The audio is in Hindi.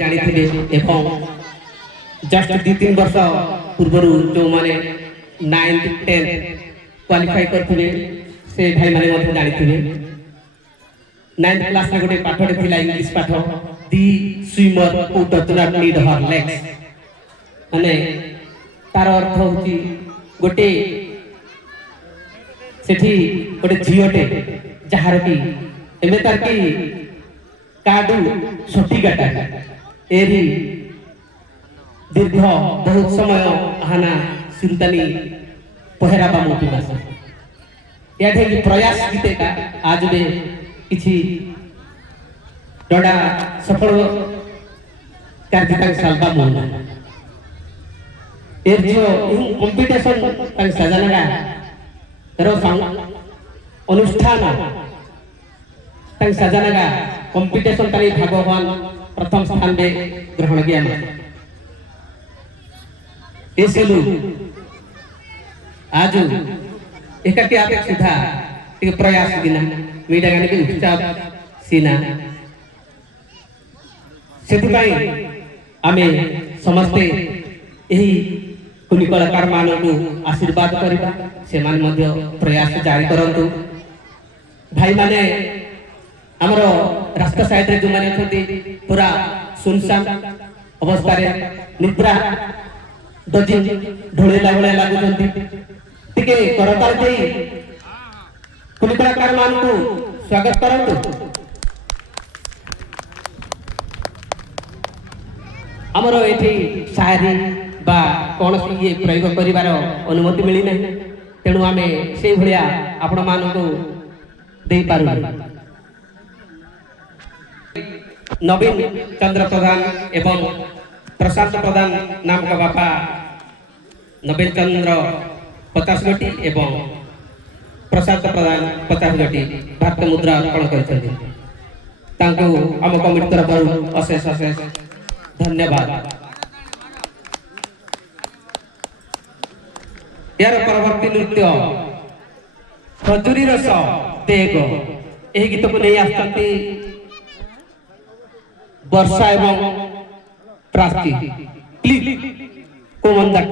जानी जस्ट 2-3 वर्ष पूर्व जो माने 9th 10th क्वालिफाई करथिले से भाई माने जानी 9th क्लास में गोटे पाठटे थिला इंग्लिश पाठ the swimmer who does not need her legs माने तार अर्थ होची गोटे सेठी गोटे झियोटे जहार की एमे तार की काडू छोटी गाटा एरी दीर्घ बहुत समय आहाना सिरुतानी पहरा बामोटी मास याठे की प्रयास किते का आज बे किछि डडा सफल कार्यता सालबा मोना एर जो इन कंपटीशन तां सजाना रो अनुष्ठान तां सजाना कंपटीशन ताई भगवान प्रथम स्थान में ग्रहण किया एसेलु आज एकाटी आते सुधा टिके प्रयास दिना मीडिया गाने के उपचार सीना सेति पई आमे समस्ते एही कुनी कलाकार मानकु आशीर्वाद करिबा से मान मध्य प्रयास जारी करंतु भाई माने हमरो रास्ता साइड रे जो माने छथि पूरा सुनसान अवस्था रे निद्रा दजी ढोलेला भले लागुचंती टिके करताल देई कुनी कलाकार मानकु स्वागत करंतु हमरो एठी शायरी बा कोनसी ये प्रयोग करिवार अनुमति मिली नहीं तेणु आमे से भलिया आपण मानकु देई पारु नवीन चंद्र प्रधान एवं प्रशांत प्रधान नाम का बापा नवीन चंद्र 50 गोटी एवं प्रशांत प्रधान 50 गोटी भारत मुद्रा अर्पण करछथि तांको हम कमिटी तरफ अशेष अशेष धन्यवाद। यार परवर्ती नृत्य खजुरी रस तेग एही गीत को नहीं आसतंती वर्षा एवं प्रास्ती प्लीज कोमन दैट